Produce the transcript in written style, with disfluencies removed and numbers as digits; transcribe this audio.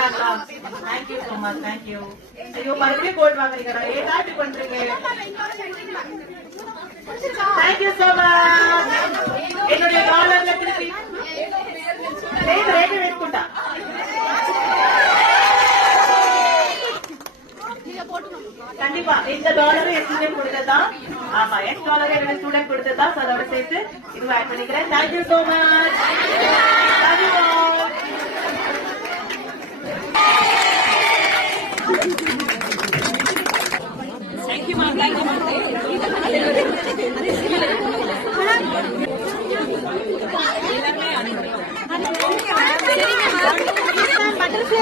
விளையாடலாம். Thank you so much, thank you. ஐயோ மறுபடியும் கோல்ட் வாங்குறீங்களா? ஏன் இப்படி பண்றீங்க? Thank you so much. என்னுடைய டாலர்ல திருப்பி రేపు వేసుకుంటా. கண்டிப்பா இந்த டாலரும் என் ஸ்டூடெண்ட் கொடுத்ததுதான். ஆமா, எக்ஸ் டாலர் என்னோட ஸ்டூடெண்ட் கொடுத்ததுதான். அதோட சேர்த்து இது ஆட் பண்ணிக்கிறேன். Thank you so much. Thank you ma'am. Butterfly